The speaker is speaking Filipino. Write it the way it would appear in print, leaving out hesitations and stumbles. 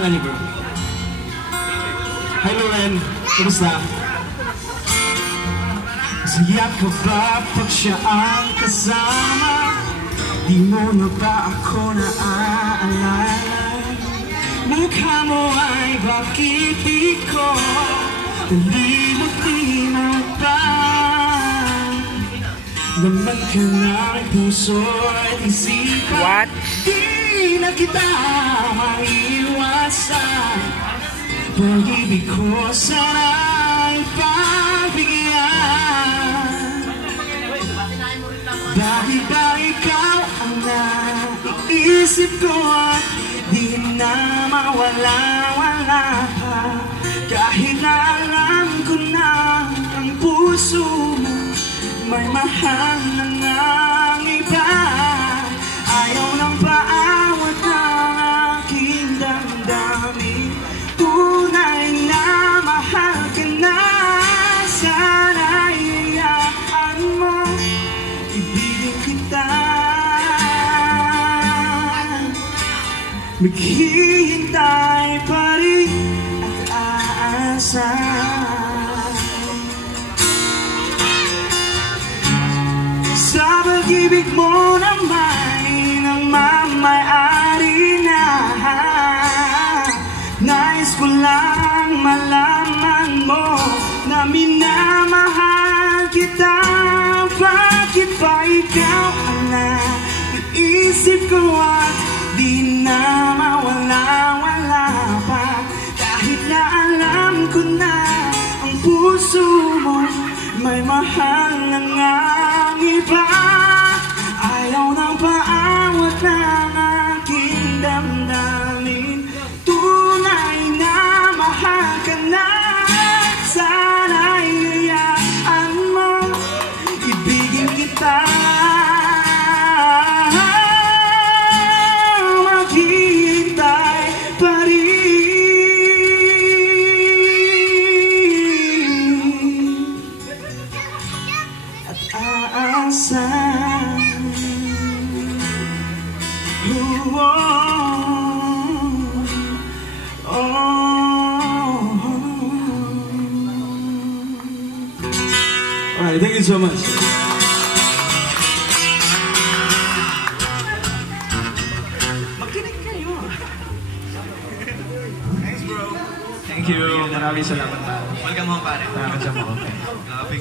pangalan niyo, bro? Hi, Loren. Kumusta? Masaya ka ba pag siya ang kasama? Di mo na ba ako naaalala? Mukha mo ay bakit di ko nalimutin mo pa? Naman ka ng puso at isipan. What? Di na kita maiwasan. Pag-ibig ko sana'y pagbigyan. Dahil ba ikaw ang naiisip ko at di na mawala-wala pa. Kahit na alam ko na ang puso mo may mahal na ng iba. Ayaw ng paawat ng aking damdamin. Tunay na mahal ka na. Sana'y iyaan mo, ibigin kita. Maghihintay pa rin at aasa. Sa pag-ibig mo na may nang mamay-ari na. Nais ko lang malaman mo na minamahal kita. Bakit ba ikaw ang naiisip ko at di na mawala-wala pa? Kahit na alam ko na ang puso mo may mahal na ngang iba. Ayaw ng paawat ng aking damdamin. Tunay na mahal ka na. Sana'y iyaan mo, ibigin kita. Maghihintay pa rin at aasa. Alright, thank you so much. Makinig kayo. Thanks, bro. Thank you. Maraming salamat. Welcome home, pare. Maraming salamat. Grabe